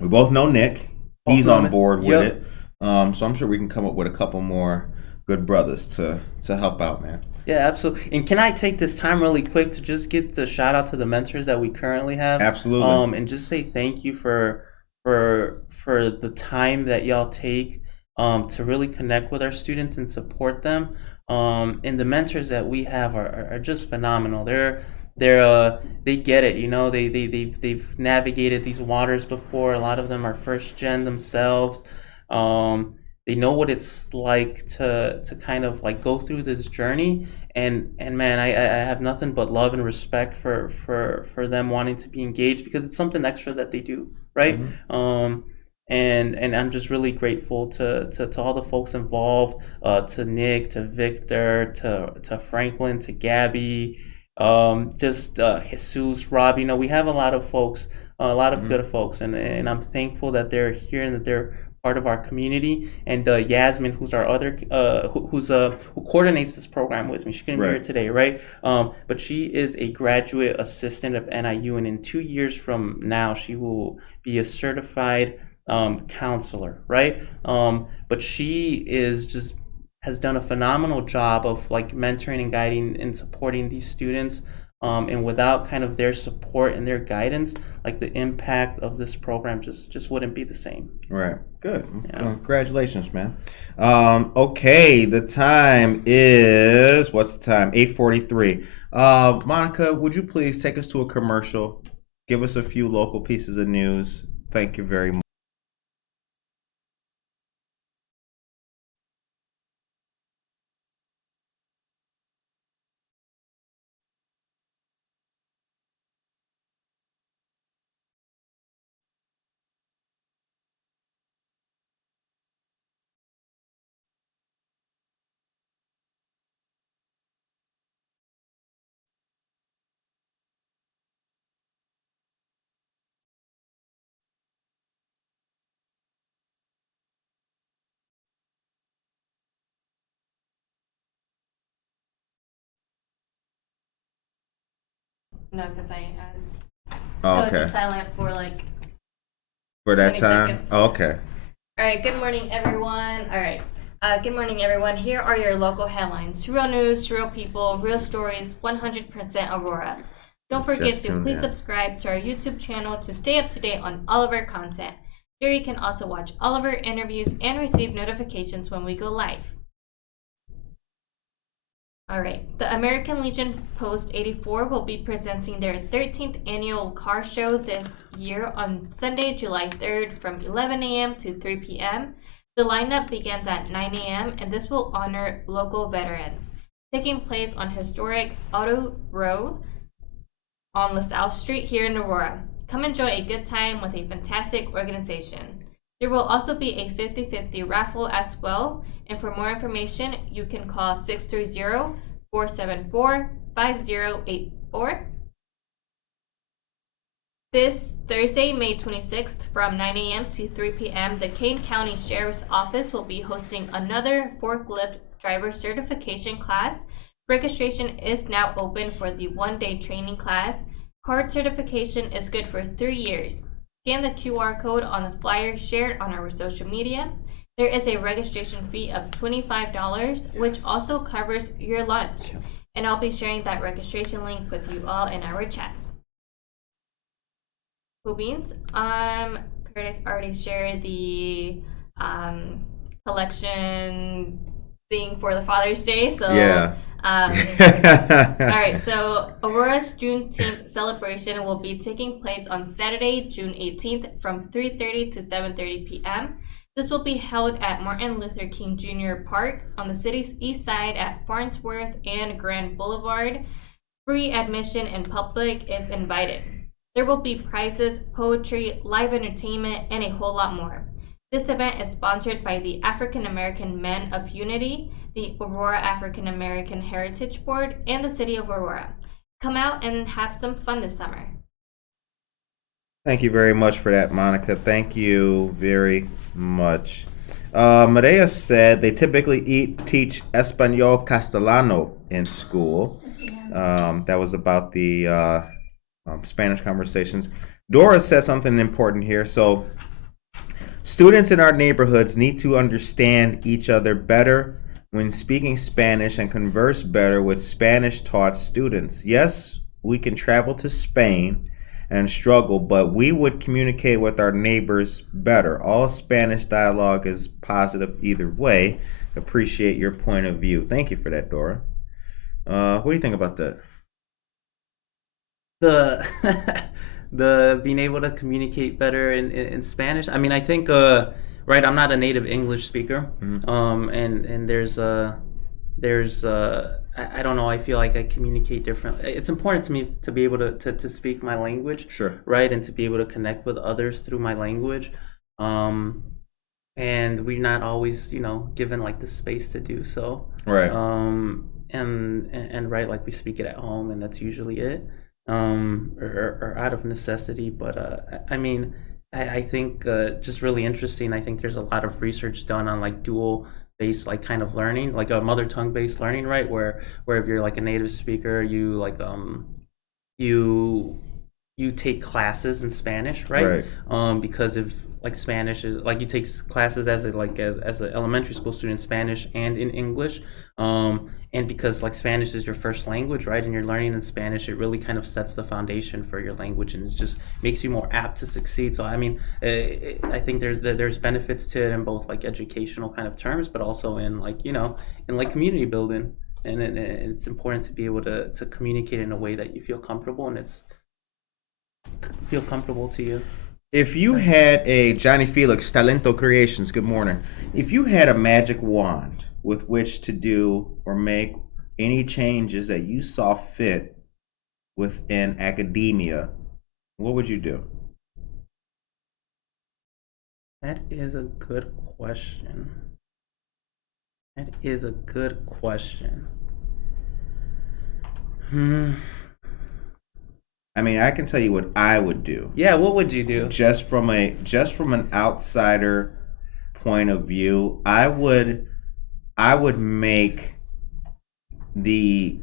both know Nick. He's on board with it. So I'm sure we can come up with a couple more good brothers to help out, man. Yeah, absolutely. And can I take this time really quick to just give the shout out to the mentors that we currently have? Absolutely. And just say thank you for the time that y'all take to really connect with our students and support them. And the mentors that we have are just phenomenal. They get it, you know. They've navigated these waters before. A lot of them are first gen themselves. They know what it's like to kind of like go through this journey. And man, I have nothing but love and respect for them wanting to be engaged, because it's something extra that they do, right? And I'm just really grateful to all the folks involved, to Nick, to Victor, to Franklin, to Gabby, Jesus, Rob. You know, we have a lot of folks, a lot of good folks, and I'm thankful that they're here and that they're part of our community. And Yasmin, who's our other, who coordinates this program with me. She couldn't be here today, right? But she is a graduate assistant of NIU, and in 2 years from now, she will be a certified counselor, right? But she has done a phenomenal job of like mentoring and guiding and supporting these students. And without kind of their support and their guidance, like the impact of this program just wouldn't be the same. Right. Good. Yeah. Congratulations, man. Okay, the time is, what's the time? 8:43. Monica, would you please take us to a commercial? Give us a few local pieces of news. Thank you very much. No, because I had. Oh, So it's okay. just silent for like. For that 20 time? seconds. Oh, okay. All right. Good morning, everyone. All right. Good morning, everyone. Here are your local headlines: real news, real people, real stories. 100% Aurora. Don't forget Just to tuned please in. subscribe to our YouTube channel to stay up to date on all of our content. Here you can also watch all of our interviews and receive notifications when we go live. Alright, the American Legion Post 84 will be presenting their 13th annual car show this year on Sunday, July 3rd from 11 a.m. to 3 p.m. The lineup begins at 9 a.m. and this will honor local veterans. Taking place on historic Auto Road on LaSalle Street here in Aurora. Come enjoy a good time with a fantastic organization. There will also be a 50-50 raffle as well, and for more information, you can call 630-474-5084. This Thursday, May 26th, from 9 a.m. to 3 p.m., the Kane County Sheriff's Office will be hosting another forklift driver certification class. Registration is now open for the one-day training class. Card certification is good for 3 years. Scan the QR code on the flyer shared on our social media. There is a registration fee of $25, which also covers your lunch. And I'll be sharing that registration link with you all in our chat. Cool beans. Curtis already shared the collection thing for the Father's Day. So Yeah. all right, so Aurora's Juneteenth celebration will be taking place on Saturday, June 18th from 3:30 to 7:30 p.m. This will be held at Martin Luther King Jr. Park on the city's east side at Farnsworth and Grand Boulevard. Free admission and public is invited. There will be prizes, poetry, live entertainment, and a whole lot more. This event is sponsored by the African American Men of Unity, the Aurora African American Heritage Board, and the City of Aurora. Come out and have some fun this summer. Thank you very much for that, Monica. Thank you very much. Medea said they typically teach Espanol Castellano in school. That was about the Spanish conversations. Dora said something important here. So students in our neighborhoods need to understand each other better when speaking Spanish and converse better with Spanish-taught students. Yes, we can travel to Spain and struggle, but we would communicate with our neighbors better. All Spanish dialogue is positive either way. Appreciate your point of view. Thank you for that, Dora. What do you think about that? The being able to communicate better in Spanish. I mean, I think right. I'm not a native English speaker, and there's I don't know. I feel like I communicate differently. It's important to me to be able to speak my language, Sure. right, and to be able to connect with others through my language. And we're not always, given like the space to do so. Right. And right, like we speak it at home, and that's usually it. Or out of necessity. But I mean, I think just really interesting. I think there's a lot of research done on like dual based like kind of learning, like a mother tongue based learning, right? Where if you're like a native speaker, you like you take classes in Spanish, right? Because if like Spanish is like you take classes as an elementary school student in Spanish and in English, and because like Spanish is your first language, right, and you're learning in Spanish, it really kind of sets the foundation for your language, and it just makes you more apt to succeed. So I mean, I think there's benefits to it in both like educational kind of terms, but also in like in like community building, and it's important to be able to communicate in a way that you feel comfortable and feel comfortable to you. If you had a Johnny Felix Talento Creations, good morning. If you had a magic wand with which to do or make any changes that you saw fit within academia, what would you do? That is a good question. I mean, I can tell you what I would do. Yeah, what would you do? Just from an outsider point of view, I would make the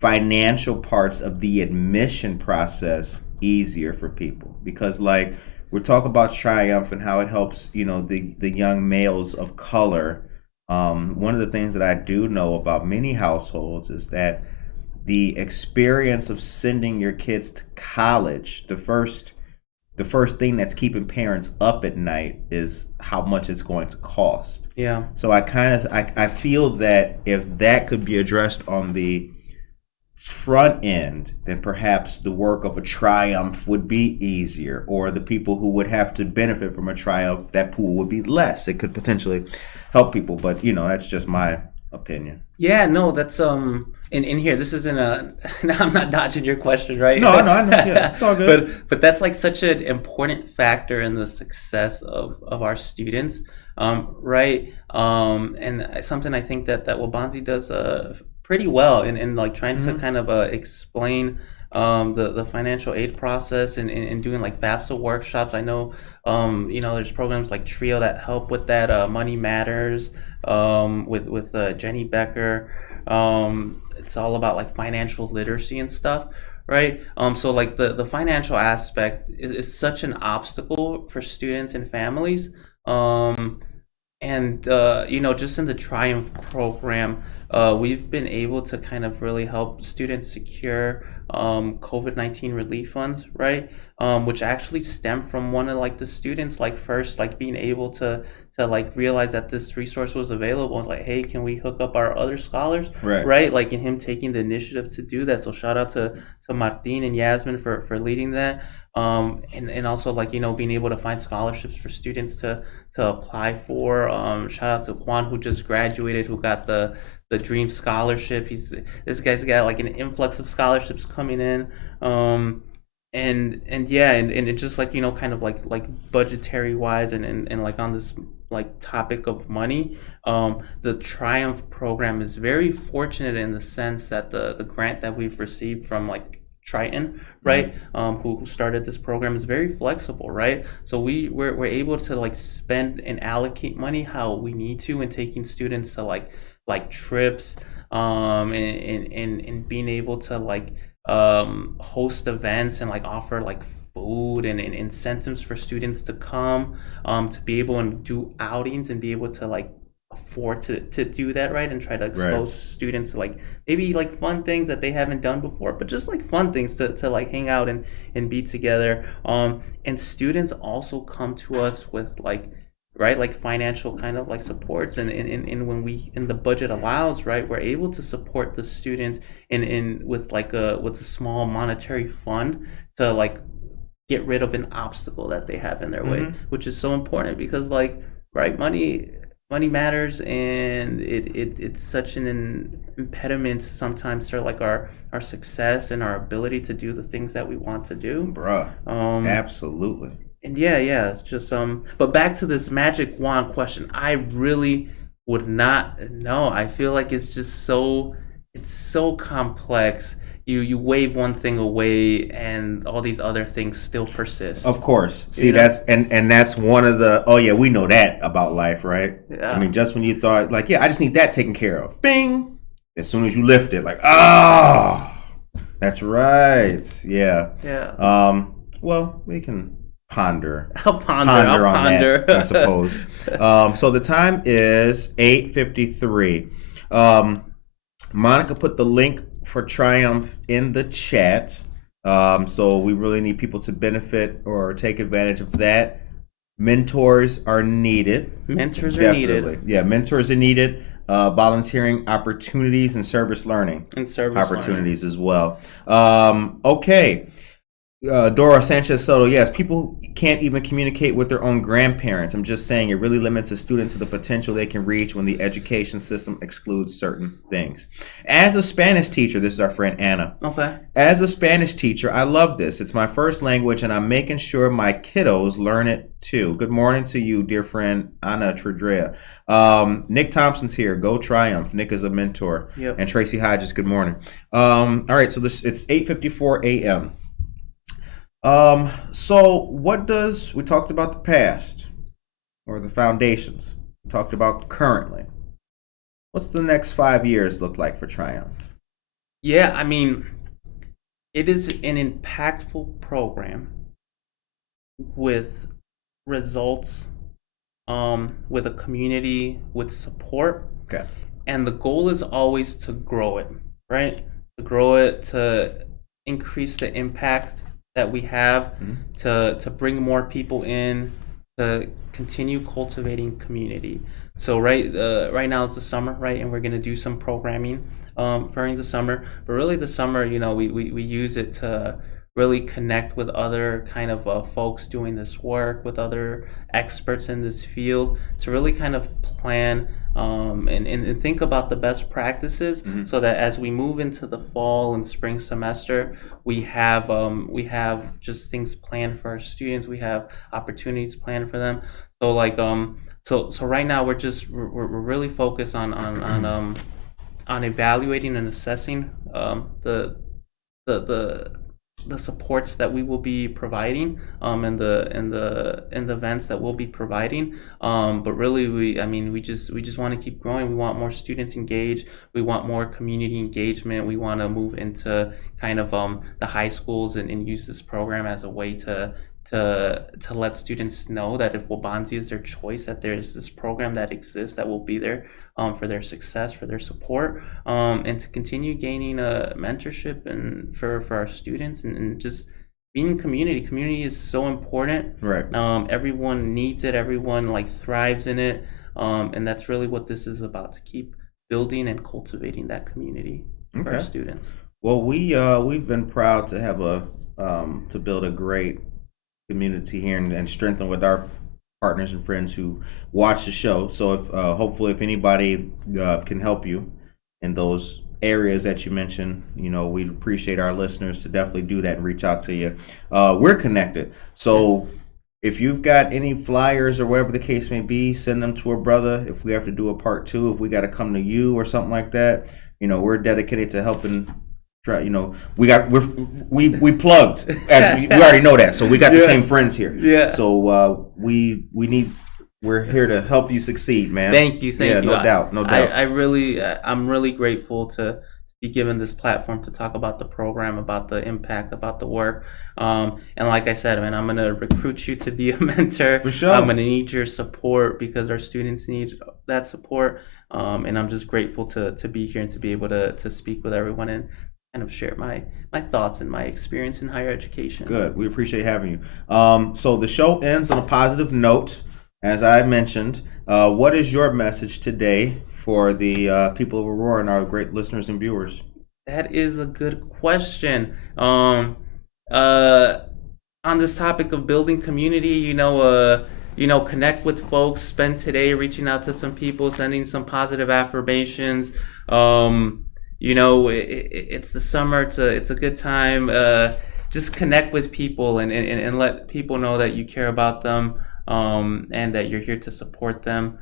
financial parts of the admission process easier for people, because like we're talking about Triumph and how it helps the young males of color. One of the things that I do know about many households is that the experience of sending your kids to college, the first thing that's keeping parents up at night is how much it's going to cost. Yeah. So I feel that if that could be addressed on the front end, then perhaps the work of a Triumph would be easier, or the people who would have to benefit from a Triumph, that pool would be less. It could potentially help people, but that's just my opinion. Yeah, no, that's in here. This isn't I'm not dodging your question, right? No, I know. Yeah, it's all good. But that's like such an important factor in the success of our students, right? And something I think that Waubonsee does pretty well in like trying to kind of explain the financial aid process and doing like FAFSA workshops. I know there's programs like TRIO that help with that. Money Matters with Jenny Becker. It's all about like financial literacy and stuff, right? So like the financial aspect is such an obstacle for students and families. And just in the Triumph program, we've been able to kind of really help students secure COVID-19 relief funds, right? Which actually stem from one of like the students like first like being able to like realize that this resource was available and like, hey, can we hook up our other scholars, right? Like, in him taking the initiative to do that. So shout out to Martin and Yasmin for leading that. And also like being able to find scholarships for students to apply for. Shout out to Juan, who just graduated, who got the Dream Scholarship. This guy's got like an influx of scholarships coming in. And yeah, and it just like kind of like budgetary wise and like on this like topic of money, the Triumph program is very fortunate in the sense that the grant that we've received from like Triton, right, who started this program, is very flexible, right? So we're able to like spend and allocate money how we need to, and taking students to like trips, and being able to like host events and like offer like food and incentives for students to come, to be able and do outings and be able to like afford to do that, right, and try to expose students to like maybe like fun things that they haven't done before, but just like fun things to like hang out and be together. And students also come to us with like, right, like financial kind of like supports, and when we the budget allows, right, we're able to support the students in with a small monetary fund to like get rid of an obstacle that they have in their way, which is so important because like, right, money matters, and it's such an impediment sometimes to like our success and our ability to do the things that we want to do, bruh. Absolutely. And yeah, it's just but back to this magic wand question, I really would not know. I feel like it's just so complex. You wave one thing away and all these other things still persist. Of course. See, that's and that's one of the, oh yeah, we know that about life, right? Yeah. I mean, just when you thought like, yeah, I just need that taken care of, bing, as soon as you lift it, like, oh, that's right. Yeah. Well, we can ponder. I'll ponder on that, I suppose. So the time is 8:53. Monica put the link for Triumph in the chat. So we really need people to benefit or take advantage of that. Mentors are needed. Mentors are Definitely. needed. Yeah, mentors are needed. Volunteering opportunities and service learning. And service opportunities as well. Okay. Dora Sanchez Soto, yes, people can't even communicate with their own grandparents. I'm just saying it really limits a student to the potential they can reach when the education system excludes certain things. As a Spanish teacher, this is our friend Anna. Okay. As a Spanish teacher, I love this. It's my first language, and I'm making sure my kiddos learn it too. Good morning to you, dear friend Anna Tredrea. Nick Thompson's here. Go Triumph. Nick is a mentor. Yep. And Tracy Hodges, good morning. All right, so it's 8:54 a.m. So we talked about the past or the foundations. We talked about currently. What's the next 5 years look like for Triumph? Yeah, I mean, it is an impactful program with results, with a community, with support. Okay. And the goal is always to grow it, right? To grow it, to increase the impact that we have, to bring more people in, to continue cultivating community. So right now it's the summer, right, and we're gonna do some programming during the summer. But really, the summer, we use it to really connect with other kind of folks doing this work, with other experts in this field, to really kind of plan and think about the best practices, so that as we move into the fall and spring semester, we have just things planned for our students. We have opportunities planned for them. So like so right now we're really focused on evaluating and assessing the supports that we will be providing, and the events that we'll be providing, but really we just want to keep growing. We want more students engaged. We want more community engagement. We want to move into kind of the high schools and use this program as a way to to let students know that if Waubonsee is their choice, that there's this program that exists that will be there for their success, for their support, and to continue gaining a mentorship and for our students and just being community. Community is so important. Right. Everyone needs it. Everyone like thrives in it, and that's really what this is about, to keep building and cultivating that community for our students. Well, we've been proud to have to build a great community here and strengthen with our partners and friends who watch the show. So if hopefully if anybody can help you in those areas that you mentioned, we'd appreciate our listeners to definitely do that and reach out to you. We're connected. So if you've got any flyers or whatever the case may be, send them to a brother. If we have to do a part 2, if we got to come to you or something like that, we're dedicated to helping. We plugged. We already know that, so we got the same friends here. Yeah. So we're here to help you succeed, man. Thank you. No doubt. I'm really grateful to be given this platform to talk about the program, about the impact, about the work. And like I said, man, I'm gonna recruit you to be a mentor. For sure. I'm gonna need your support because our students need that support. And I'm just grateful to be here and to be able to speak with everyone and kind of share my thoughts and my experience in higher education. Good. We appreciate having you. So the show ends on a positive note, as I mentioned. What is your message today for the people of Aurora and our great listeners and viewers? That is a good question. On this topic of building community, connect with folks, spend today reaching out to some people, sending some positive affirmations. It's the summer. It's a good time. Just connect with people and let people know that you care about them, and that you're here to support them,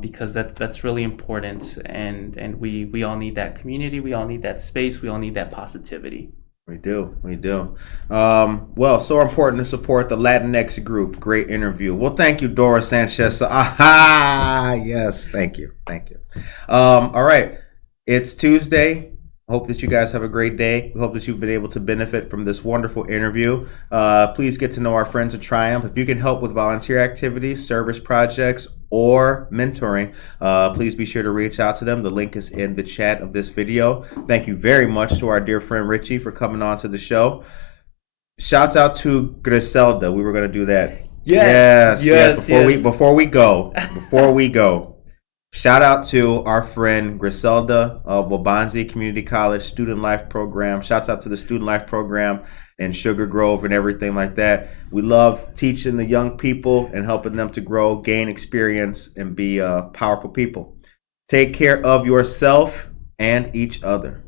because that's really important. And we all need that community. We all need that space. We all need that positivity. We do. Well, so important to support the Latinx group. Great interview. Well, thank you, Dora Sanchez. Yes, thank you. All right. It's Tuesday. Hope that you guys have a great day. We hope that you've been able to benefit from this wonderful interview. Please get to know our friends at Triumph. If you can help with volunteer activities, service projects, or mentoring, please be sure to reach out to them. The link is in the chat of this video. Thank you very much to our dear friend Richie for coming on to the show. Shouts out to Griselda. We were going to do that. Yes. Before we go. Shout out to our friend Griselda of Waubonsee Community College Student Life Program. Shouts out to the Student Life Program in Sugar Grove and everything like that. We love teaching the young people and helping them to grow, gain experience, and be powerful people. Take care of yourself and each other.